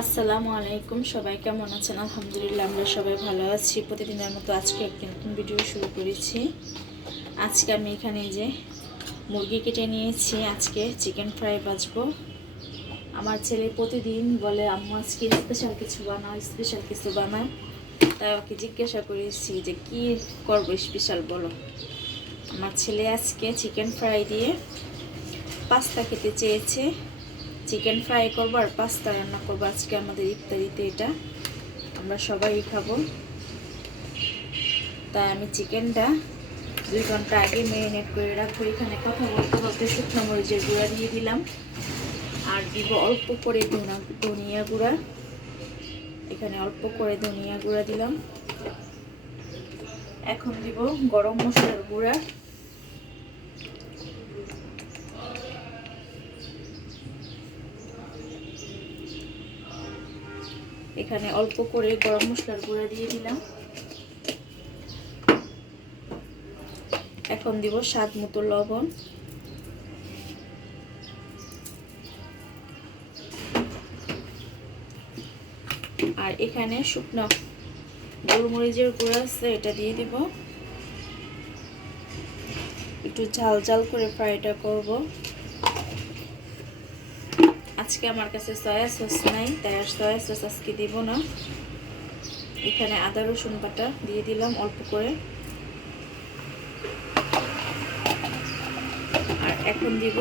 আসসালামু আলাইকুম, সবাই কেমন আছেন? আলহামদুলিল্লাহ, আমরা সবাই ভালো আছি। প্রতিদিনের মতো আজকে একটি নতুন ভিডিও শুরু করেছি। আজকে আমি এখানে যে মুরগি কেটে নিয়েছি, আজকে চিকেন ফ্রাই ভাজবো। আমার ছেলে প্রতিদিন বলে, আম্মু আজকে স্পেশাল কিছু বানাও, স্পেশাল কিছু বানাও। তাই ওকে জিজ্ঞাসা করেছি যে কি করবো স্পেশাল, বলো। আমার ছেলে আজকে চিকেন ফ্রাই দিয়ে পাস্তা খেতে চেয়েছে। চিকেন ফ্রাই করবো আর পাস্তা রান্না করবো আজকে আমাদের ইফতারিতে। এটা আমরা সবাই খাবো। তাই আমি চিকেনটা 2 ঘন্টা আগে ম্যারিনেট করে রাখবো। এখানে কথা বলতে বলতে শুকনো মরিচের গুঁড়া দিয়ে দিলাম, আর দিব অল্প করে ধনিয়া গুঁড়া। এখানে অল্প করে ধনিয়া গুঁড়া দিলাম। এখন দিব গরম মশলার গুঁড়া। এখানে অল্প করে গরম মশলার গুঁড়া দিয়ে দিলাম। এখন দিব স্বাদ মতো লবণ। আর এখানে শুকনো গোলমরিচের গুঁড়া আছে, এটা দিয়ে দিব। একটু ঝাল ঝাল করে ফ্রাইটা করব। আজকে আমার কাছে সয়া সস নাই, তাই আর সয়া সস আজকে দিব না। এখানে আদা রসুন বাটা দিয়ে দিলাম অল্প করে। আর এখন দিব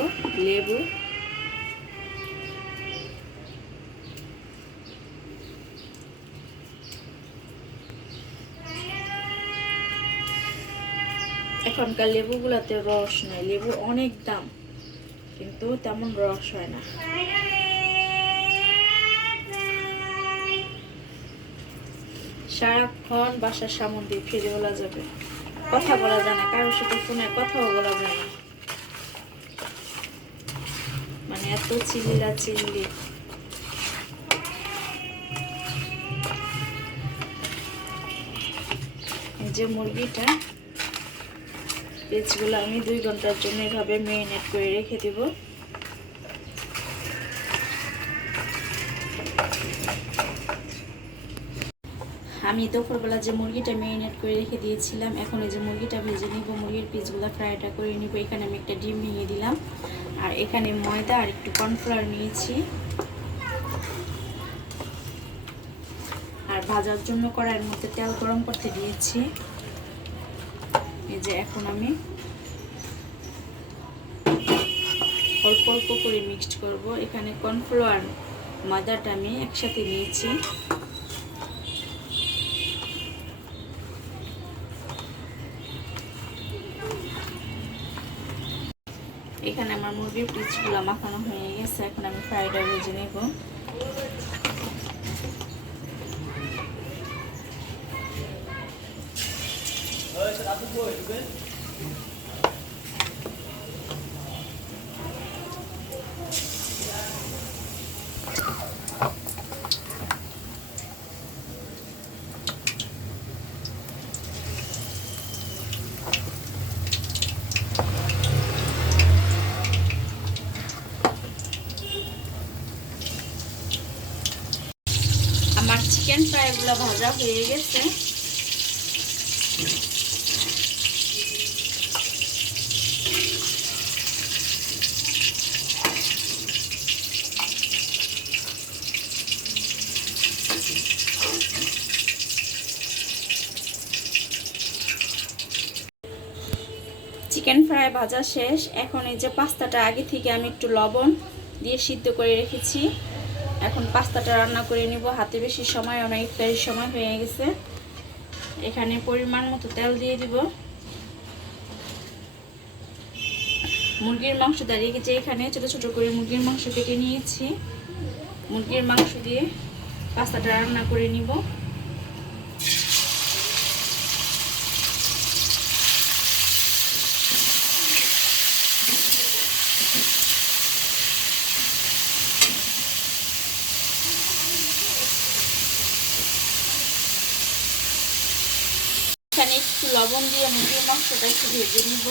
লেবু। এখনকার লেবুগুলাতে রস নাই, লেবু অনেক দাম, কিন্তু তেমন রস হয় না। সারাক্ষণ বাসার সামনে দিয়ে ফিরে বলা যাবে, কথা বলা যায় না, কারোর সাথে ফোনে কথাও বলা যায় না, মানে এত চিল্লা চিল্লি। এই যে মুরগিটা, পিসগুলো আমি 2 ঘন্টার জন্য এভাবে ম্যারিনেট করে রেখে দিব। আমি দুপুরবেলা যে মুরগিটা ম্যারিনেট করে রেখে দিয়েছিলাম, এখন এই যে মুরগিটা ভেজে নিব, মুরগির পিসগুলো ফ্রাইটা করে নিব। এখানে আমি একটা ডিম ভেঙে দিলাম, আর এখানে ময়দা আর একটু কর্নফ্লাওয়ার নিয়েছি। আর ভাজার জন্য কড়াইয়ের মধ্যে তেল গরম করতে দিয়েছি। এই যে এখন আমি অল্প অল্প করে মিক্সড করব। এখানে কর্নফ্লাওয়ার ময়দাটা আমি একসাথে নিয়েছি। এখানে আমার মুরগির পিসগুলো মাখানো হয়ে গেছে, এখন আমি ফ্রাইডটা ভেজে নেব। আমার চিকেন ফ্রাইগুলো ভাজা হয়ে গেছে। চিকেন ফ্রাই ভাজা শেষ। এখন এই যে পাস্তাটা আগে থেকে আমি একটু লবণ দিয়ে সিদ্ধ করে রেখেছি, এখন পাস্তাটা রান্না করে নিব। হাতে বেশি সময়, অনেক ইফতারির সময় হয়ে গেছে। এখানে পরিমাণ মতো তেল দিয়ে দিব। মুরগির মাংস দাঁড়িয়ে গেছে, এখানে ছোট ছোট করে মুরগির মাংস কেটে নিয়েছি। মুরগির মাংস দিয়ে পাস্তাটা রান্না করে নিব। এখানে একটু লবণ দিয়ে মুরগির মাংসটা একটু ভেজে নিব।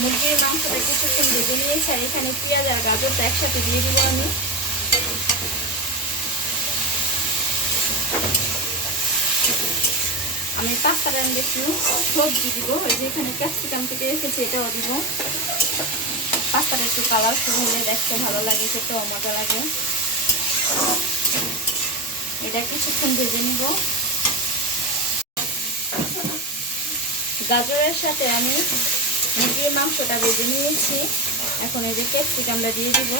মুরগির মাংসটা কিছুক্ষণ ভেজে নিয়েছি, আর এখানে পেঁয়াজ আর গাজরটা একসাথে দিয়ে দিব আমি। পাস্তাটা আমি একটু সবজি দিব, ওই যে এখানে ক্যাপসিকাম কেটে রেখেছি এটাও দিব। পাস্তাটা একটু কালারফুল হলে দেখতে ভালো লাগে, খেতেও মজা লাগে। এটা কিছুক্ষণ ভেজে নিব। গাজরের সাথে আমি মুরগির মাংসটা ভেজে নিয়েছি, এখন এই যে ক্যাপসিকামটা দিয়ে দিব।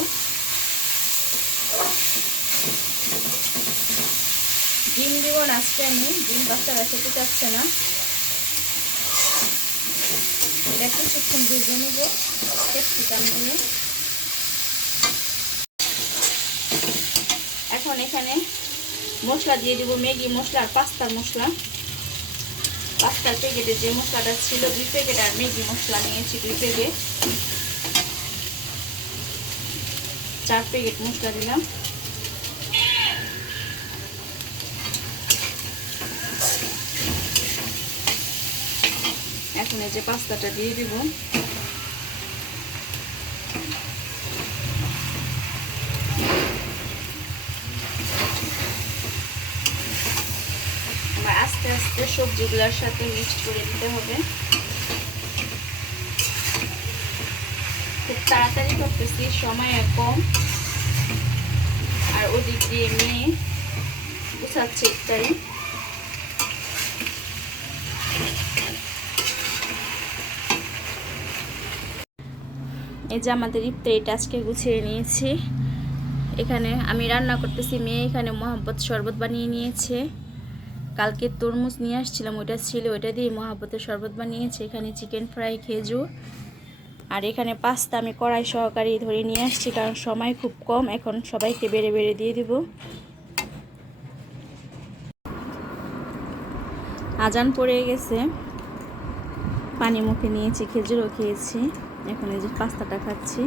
ডিম দিব না আজকে আমি, ডিম বাচ্চারা খেতে চাচ্ছে না। এটা কিছুক্ষণ ভেজে নিব ক্যাপসিকাম দিয়ে। এখন এখানে মশলা দিয়ে দিব, ম্যাগি মশলা আর পাস্তার মশলা। পাস্তার প্যাকেটে যে মশলাটা ছিল 2 প্যাকেট, আর ম্যাগি মশলা নিয়েছি 2 প্যাকেট, 4 প্যাকেট মশলা দিলাম। এখন এই যে পাস্তাটা দিয়ে দিব। আস্তে আস্তে সবজিগুলোর সাথে মিক্সড করে দিতে হবে। খুব তাড়াতাড়ি করতেছি, সময় কম, আর ওদিক দিয়ে মেয়ে গুছাচ্ছে ইফতারি। এই যে আমাদের ইফতারিটা আজকে গুছিয়ে নিয়েছি। এখানে আমি রান্না করতেছি, মেয়ে এখানে মহাব্বত শরবত বানিয়ে নিয়েছে। কালকে তরমুজ নিয়ে আসছিলাম, ওইটা ছিল, ওইটা দিয়ে মহাব্বতের শরবত বানিয়েছে। এখানে চিকেন ফ্রাই, খেজুর, আর এখানে পাস্তা আমি কড়াই সহকারে ধরে নিয়ে আসছি, কারণ সময় খুব কম। এখন সবাইকে বেড়ে বেড়ে দিয়ে দিব। আজান পড়ে গেছে, পানি মুখে নিয়েছি, খেজুরও খেয়েছি। এখন এই যে পাস্তাটা খাচ্ছি।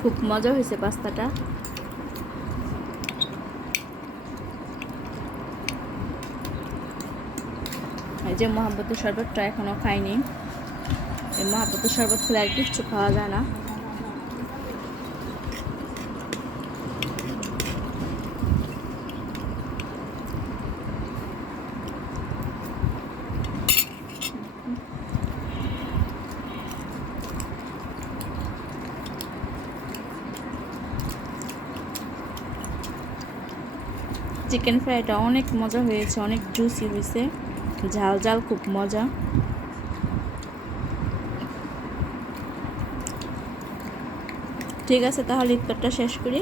খুব মজা হয়েছে পাস্তাটা। এই যে মহাব্বতের শরবতটা এখনো খাইনি। এই মহাব্বতের শরবত খেলে আর কিচ্ছু খাওয়া যায় না। চিকেন ফ্রাইটা অনেক মজা হয়েছে, অনেক জুসি হয়েছে, ঝাল ঝাল, খুব মজা। ঠিক আছে, তাহলে ইফতারটা শেষ করি।